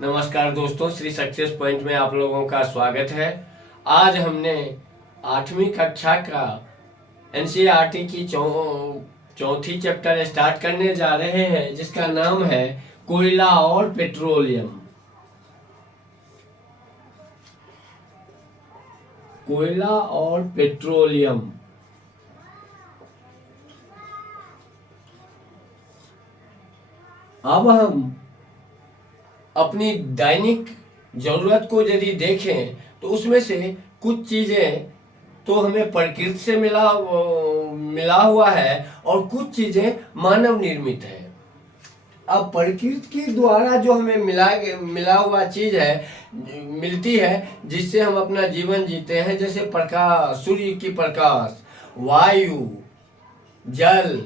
नमस्कार दोस्तों, Shri success point में आप लोगों का स्वागत है। आज हमने 8वीं कक्षा का एनसीईआरटी की चौथी चैप्टर स्टार्ट करने जा रहे हैं, जिसका नाम है कोयला और पेट्रोलियम। कोयला और पेट्रोलियम। अब हम अपनी दैनिक जरूरत को यदि देखें तो उसमें से कुछ चीज़ें तो हमें प्रकृति से मिला हुआ है और कुछ चीज़ें मानव निर्मित है। अब प्रकृति के द्वारा जो हमें मिला हुआ चीज़ है मिलती है, जिससे हम अपना जीवन जीते हैं, जैसे प्रकाश, सूर्य की प्रकाश, वायु, जल,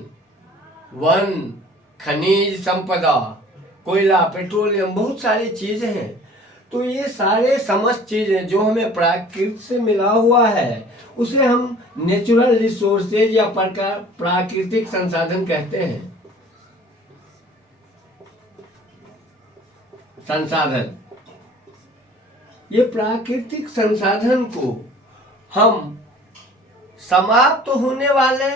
वन, खनिज संपदा, कोयला, पेट्रोलियम, बहुत सारी चीज़ें हैं। तो ये सारे समस्त चीज़ें जो हमें प्रकृति से मिला हुआ है उसे हम नेचुरल रिसोर्सेज या प्राकृतिक संसाधन कहते हैं। संसाधन, ये प्राकृतिक संसाधन को हम समाप्त होने वाले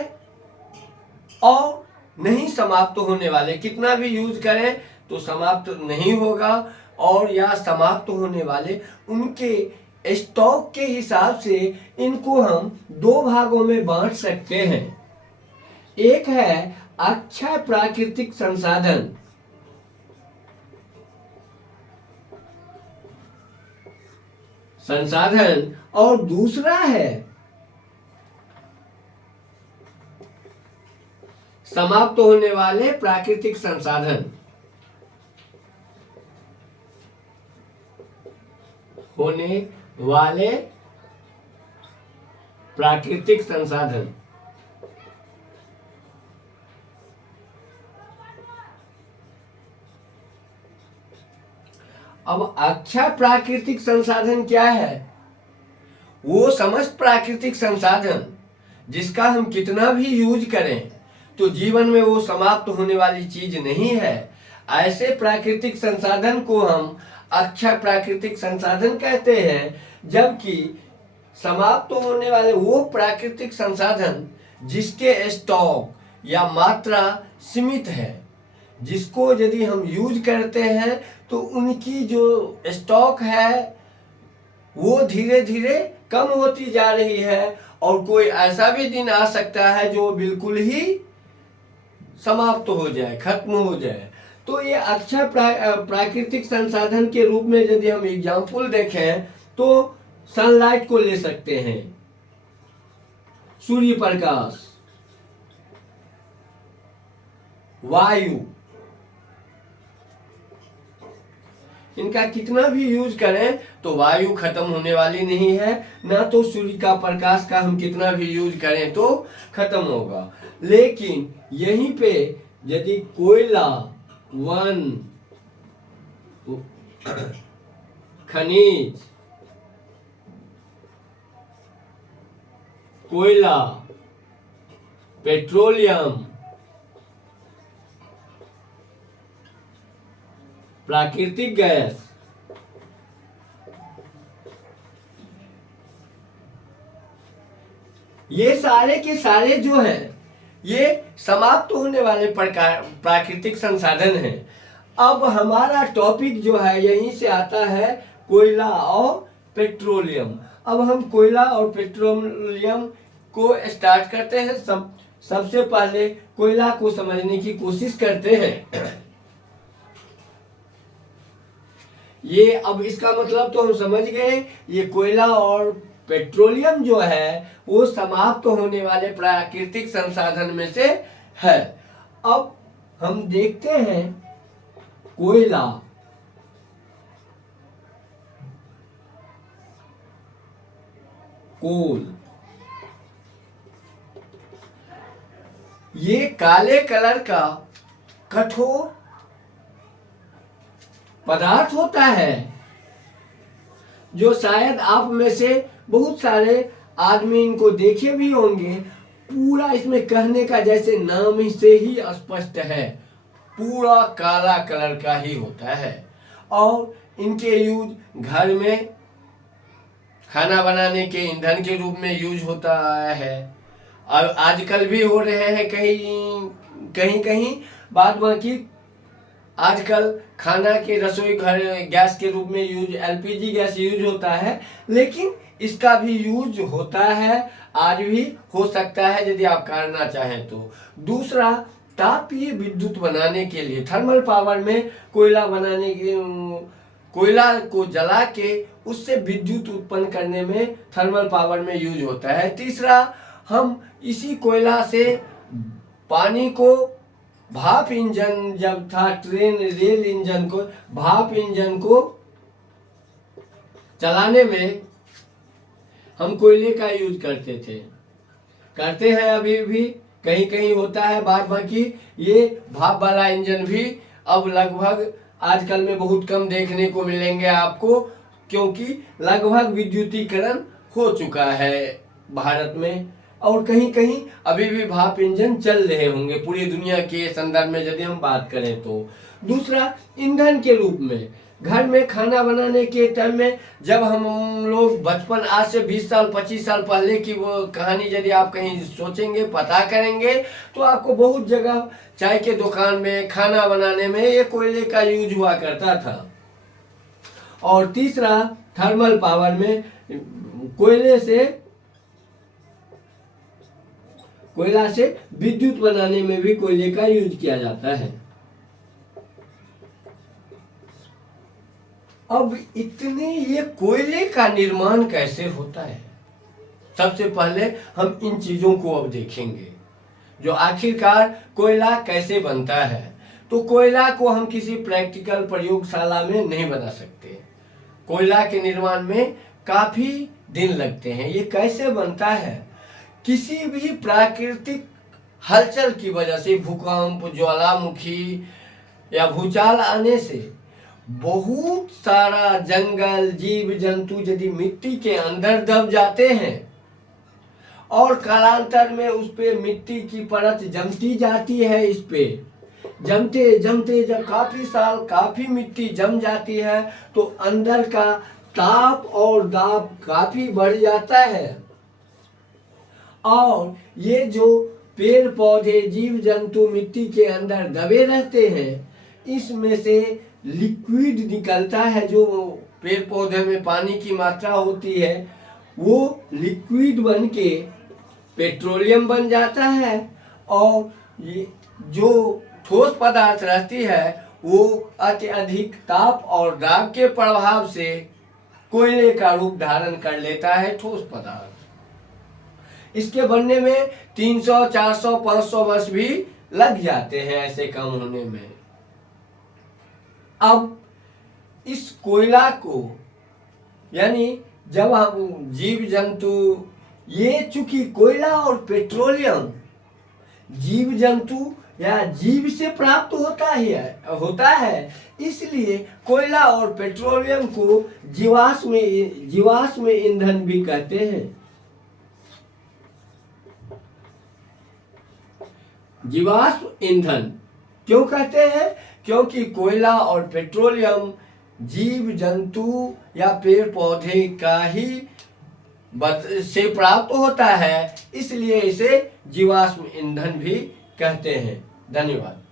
और नहीं समाप्त होने वाले, कितना भी यूज करें तो समाप्त नहीं होगा, और या समाप्त होने वाले उनके स्टॉक के हिसाब से इनको हम दो भागों में बांट सकते हैं। एक है अक्षय प्राकृतिक संसाधन, और दूसरा है समाप्त होने वाले प्राकृतिक संसाधन। होने वाले प्राकृतिक संसाधन। अब अक्षय प्राकृतिक संसाधन क्या है? वो समस्त प्राकृतिक संसाधन जिसका हम कितना भी यूज करें तो जीवन में वो समाप्त होने वाली चीज नहीं है। ऐसे प्राकृतिक संसाधन को हम अक्षय प्राकृतिक संसाधन कहते हैं, जबकि समाप्त होने वाले वो प्राकृतिक संसाधन जिसके स्टॉक या मात्रा सीमित है, जिसको यदि हम यूज करते हैं तो उनकी जो स्टॉक है वो धीरे धीरे कम होती जा रही है, और कोई ऐसा भी दिन आ सकता है जो बिल्कुल ही समाप्त हो जाए, खत्म हो जाए। तो ये अक्षय प्राकृतिक संसाधन के रूप में यदि हम एग्जाम्पल देखें तो सनलाइट को ले सकते हैं, सूर्य प्रकाश, वायु, इनका कितना भी यूज करें तो वायु खत्म होने वाली नहीं है, ना तो सूर्य का प्रकाश का हम कितना भी यूज करें तो खत्म होगा। लेकिन यहीं पे यदि कोयला, वन, खनिज, कोयला, पेट्रोलियम, प्राकृतिक गैस, ये सारे के सारे जो हैं ये समाप्त होने वाले प्राकृतिक संसाधन हैं। अब हमारा टॉपिक जो है यहीं से आता है कोयला और पेट्रोलियम। अब हम कोयला और पेट्रोलियम को स्टार्ट करते हैं। सबसे पहले कोयला को समझने की कोशिश करते हैं। ये अब इसका मतलब तो हम समझ गए, ये कोयला और पेट्रोलियम जो है वो समाप्त होने वाले प्राकृतिक संसाधन में से है। अब हम देखते हैं कोयला, कोल, ये काले कलर का कठोर पदार्थ होता है, जो शायद आप में से बहुत सारे आदमी इनको देखे भी होंगे। पूरा इसमें कहने का जैसे नाम ही से ही स्पष्ट है, पूरा काला कलर का ही होता है। और इनके यूज घर में खाना बनाने के ईंधन के रूप में यूज होता है, और आजकल भी हो रहे हैं कहीं कहीं। बाद बाकी आजकल खाना के रसोई घर गैस के रूप में यूज, एलपीजी गैस यूज होता है, लेकिन इसका भी यूज होता है, आज भी हो सकता है यदि आप करना चाहें तो। दूसरा, तापीय विद्युत बनाने के लिए थर्मल पावर में कोयला बनाने के, कोयला को जला के उससे विद्युत उत्पन्न करने में थर्मल पावर में यूज होता है। तीसरा, हम इसी कोयला से पानी को भाप इंजन जब था, ट्रेन रेल इंजन को, भाप इंजन को चलाने में हम कोयले का यूज करते हैं, अभी भी कहीं कहीं होता है। बाद बाकी ये भाप वाला इंजन भी अब लगभग आजकल में बहुत कम देखने को मिलेंगे आपको, क्योंकि लगभग विद्युतीकरण हो चुका है भारत में, और कहीं कहीं अभी भी भाप इंजन चल रहे होंगे पूरी दुनिया के संदर्भ में यदि हम बात करें तो। दूसरा, ईंधन के रूप में घर में खाना बनाने के टाइम में, जब हम लोग बचपन, आज से 20 साल 25 साल पहले की वो कहानी यदि आप कहीं सोचेंगे, पता करेंगे, तो आपको बहुत जगह चाय के दुकान में खाना बनाने में ये कोयले का यूज हुआ करता था। और तीसरा, थर्मल पावर में कोयला से विद्युत बनाने में भी कोयले का यूज किया जाता है। अब इतने ये कोयले का निर्माण कैसे होता है, सबसे पहले हम इन चीजों को अब देखेंगे, जो आखिरकार कोयला कैसे बनता है। तो कोयला को हम किसी प्रैक्टिकल प्रयोगशाला में नहीं बना सकते, कोयला के निर्माण में काफी दिन लगते हैं। ये कैसे बनता है, किसी भी प्राकृतिक हलचल की वजह से, भूकंप, ज्वालामुखी या भूचाल आने से बहुत सारा जंगल, जीव जंतु यदि मिट्टी के अंदर दब जाते हैं और कालांतर में उस पे मिट्टी की परत जमती जाती है, इस पे जमते जमते जब काफी साल काफी मिट्टी जम जाती है तो अंदर का ताप और दाब काफी बढ़ जाता है, और ये जो पेड़ पौधे जीव जंतु मिट्टी के अंदर दबे रहते हैं, इसमें से लिक्विड निकलता है। जो पेड़ पौधे में पानी की मात्रा होती है वो लिक्विड बन के पेट्रोलियम बन जाता है, और ये जो ठोस पदार्थ रहती है वो अत्यधिक ताप और दाब के प्रभाव से कोयले का रूप धारण कर लेता है, ठोस पदार्थ। इसके बनने में 300, 400, 500 वर्ष भी लग जाते हैं ऐसे काम होने में। अब इस कोयला को, यानी जब हम जीव जंतु, ये चूंकि कोयला और पेट्रोलियम जीव जंतु या जीव से प्राप्त होता है, इसलिए कोयला और पेट्रोलियम को जीवाश्म ईंधन भी कहते हैं। जीवाश्म ईंधन क्यों कहते हैं, क्योंकि कोयला और पेट्रोलियम जीव जंतु या पेड़ पौधे का ही से प्राप्त होता है, इसलिए इसे जीवाश्म ईंधन भी कहते हैं। धन्यवाद।